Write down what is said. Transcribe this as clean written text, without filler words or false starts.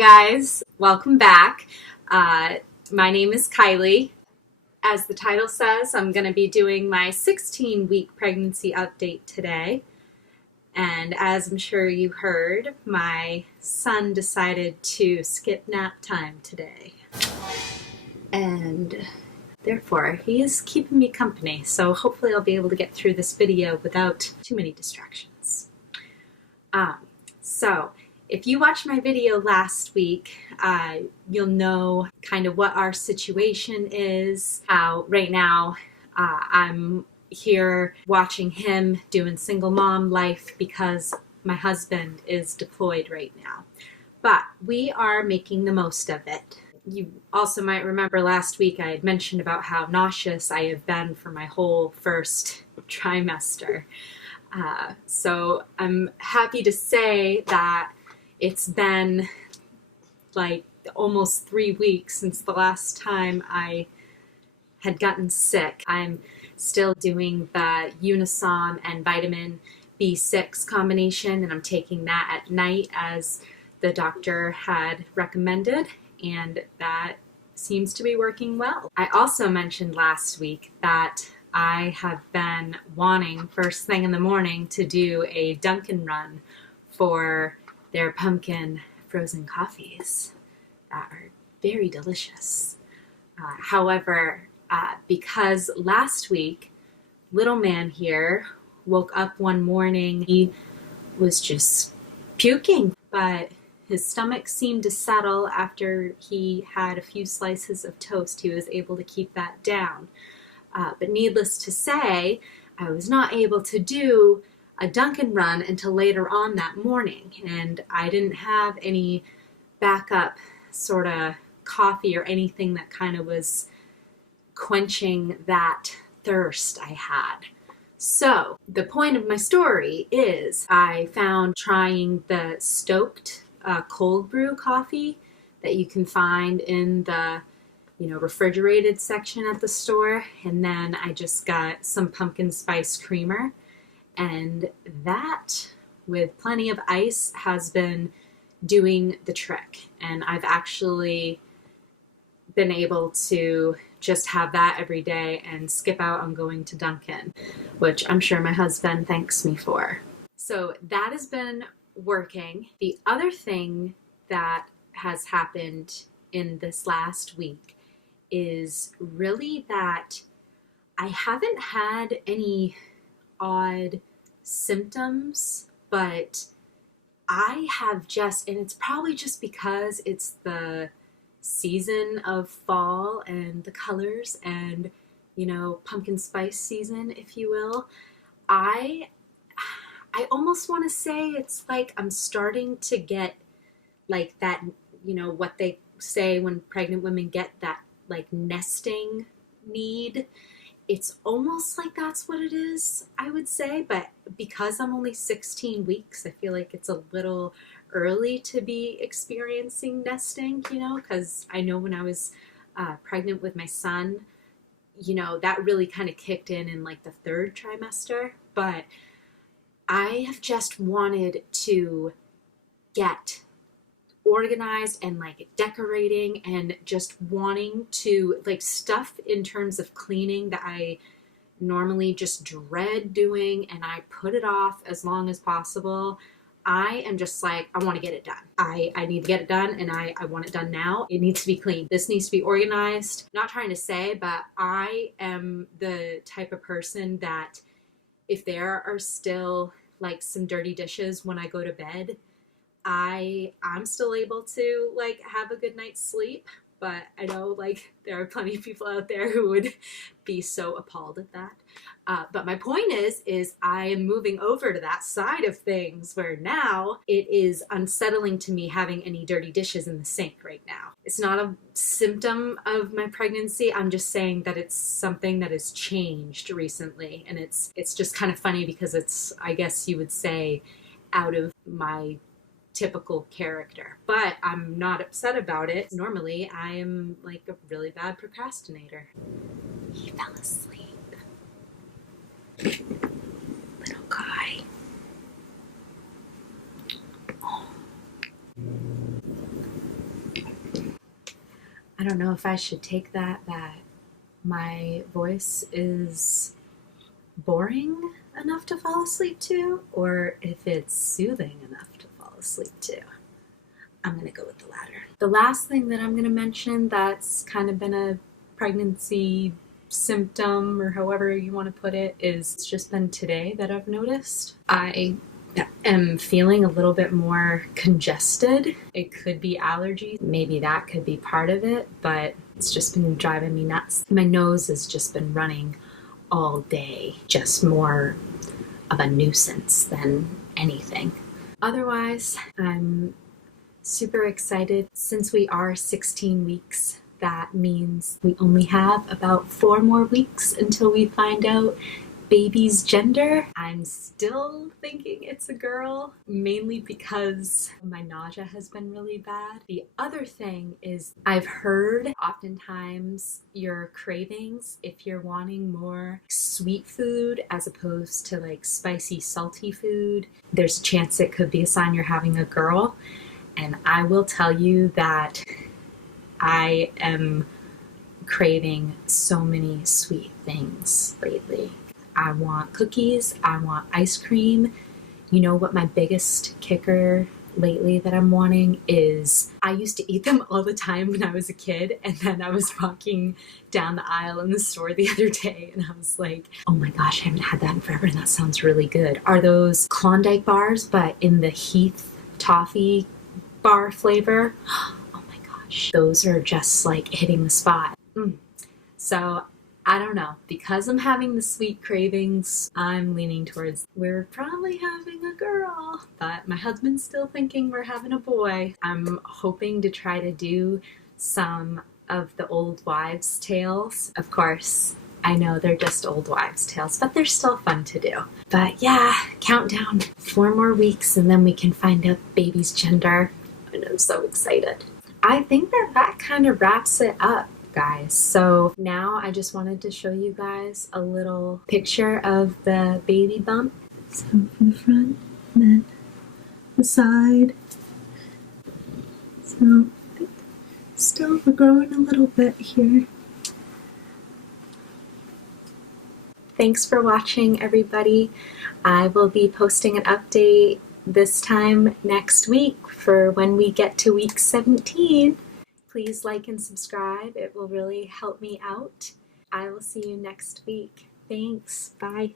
guys, welcome back. My name is Kylie. As the title says, I'm going to be doing my 16-week pregnancy update today. And as I'm sure you heard, my son decided to skip nap time today. And therefore, he is keeping me company, so hopefully I'll be able to get through this video without too many distractions. So, if you watched my video last week, you'll know kind of what our situation is, how right now I'm here watching him doing single mom life because my husband is deployed right now. But we are making the most of it. You also might remember last week I had mentioned about how nauseous I have been for my whole first trimester. So I'm happy to say that it's been like almost 3 weeks since the last time I had gotten sick. I'm still doing the Unisom and vitamin B6 combination, and I'm taking that at night as the doctor had recommended, and that seems to be working well. I also mentioned last week that I have been wanting first thing in the morning to do a Dunkin' run for their pumpkin frozen coffees that are very delicious. However, because last week, little man here woke up one morning, he was just puking, but his stomach seemed to settle after he had a few slices of toast. He was able to keep that down. But needless to say, I was not able to do a Dunkin' run until later on that morning, and I didn't have any backup sort of coffee or anything that kind of was quenching that thirst I had. So the point of my story is I found trying the Stoked cold brew coffee that you can find in the refrigerated section at the store, and then I just got some pumpkin spice creamer. And that, with plenty of ice, has been doing the trick. And I've actually been able to just have that every day and skip out on going to Dunkin', which I'm sure my husband thanks me for. So that has been working. The other thing that has happened in this last week is really that I haven't had any odd symptoms, but I have just, and it's probably just because it's the season of fall and the colors and, pumpkin spice season, if you will. I almost want to say it's like I'm starting to get like that, what they say when pregnant women get that like nesting need. It's almost like that's what it is, I would say, but because I'm only 16 weeks, I feel like it's a little early to be experiencing nesting, because I know when I was pregnant with my son, that really kind of kicked in like the third trimester, but I have just wanted to get organized and like decorating and just wanting to like stuff in terms of cleaning that I normally just dread doing and I put it off as long as possible. I am just like, I want to get it done. I need to get it done, and I want it done now. It needs to be clean. This needs to be organized. Not trying to say, but I am the type of person that if there are still like some dirty dishes when I go to bed, I'm still able to like have a good night's sleep, but I know like there are plenty of people out there who would be so appalled at that. But my point is I am moving over to that side of things where now it is unsettling to me having any dirty dishes in the sink right now. It's not a symptom of my pregnancy. I'm just saying that it's something that has changed recently, and it's just kind of funny because it's, I guess you would say, out of my typical character, but I'm not upset about it. Normally, I am like a really bad procrastinator. He fell asleep. Little guy. Oh. I don't know if I should take that my voice is boring enough to fall asleep to, or if it's soothing enough to fall asleep to. I'm gonna go with the latter. The last thing that I'm gonna mention that's kind of been a pregnancy symptom, or however you want to put it, is it's just been today that I've noticed I am feeling a little bit more congested. It could be allergies, maybe that could be part of it, but it's just been driving me nuts. My nose has just been running all day, just more of a nuisance than anything. Otherwise, I'm super excited. Since we are 16 weeks, that means we only have about 4 more weeks until we find out baby's gender. I'm still thinking it's a girl, mainly because my nausea has been really bad. The other thing is I've heard oftentimes your cravings, if you're wanting more sweet food as opposed to like spicy, salty food, there's a chance it could be a sign you're having a girl. And I will tell you that I am craving so many sweet things lately. I want cookies, I want ice cream. You know what my biggest kicker lately that I'm wanting is, I used to eat them all the time when I was a kid, and then I was walking down the aisle in the store the other day and I was like, oh my gosh, I haven't had that in forever and that sounds really good. Are those Klondike bars but in the Heath toffee bar flavor? Oh my gosh, those are just like hitting the spot. So I don't know, because I'm having the sweet cravings, I'm leaning towards we're probably having a girl, but my husband's still thinking we're having a boy. I'm hoping to try to do some of the old wives' tales. Of course, I know they're just old wives' tales, but they're still fun to do. But yeah, countdown, 4 more weeks and then we can find out baby's gender. And I'm so excited. I think that kind of wraps it up, guys. So now I just wanted to show you guys a little picture of the baby bump. So for the front and then the side. So still we're growing a little bit here. Thanks for watching, everybody. I will be posting an update this time next week for when we get to week 17. Please like and subscribe. It will really help me out. I will see you next week. Thanks. Bye.